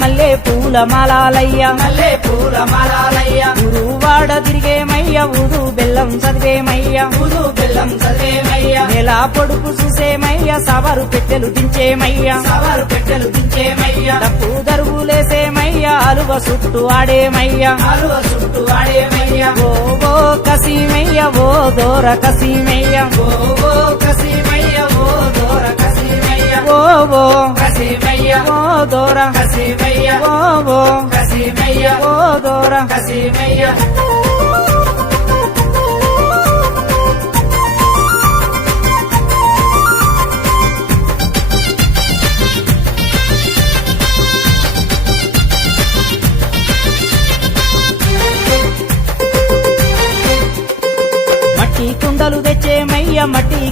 మల్లె పూల మాలాలయ్య మల్లె పూల మాలాలయ్య ఊరువాడ తిరిగేమయ్య ఊరు బెల్లం చదివేమయ్య ఊరు బెల్లం చదివేమయ్య నెల పొడుపు చూసేమయ్య సవరు పెట్టెలు దించేమయ్య సవారు పెట్టెలు దించేమయ్య తప్పు దరువులేసేమయ్య అలువ చుట్టూ ఆడేమయ్య ఆలువ చుట్టూ ఆడేమయ్య ఓ ఓ కసీమయ్య ఓ దోర కసీమయ్య ఓ ఓ కసీమయ్య ఓ దోర కసీమయ్య ఓ ఓ కసీమయ్య ఓ దోర కసీమయ్య ఓ ఓ కసీమయ్య ఓ దోర కసీమయ్య మట్టి కుండలు తెచ్చేమయ్య మట్టి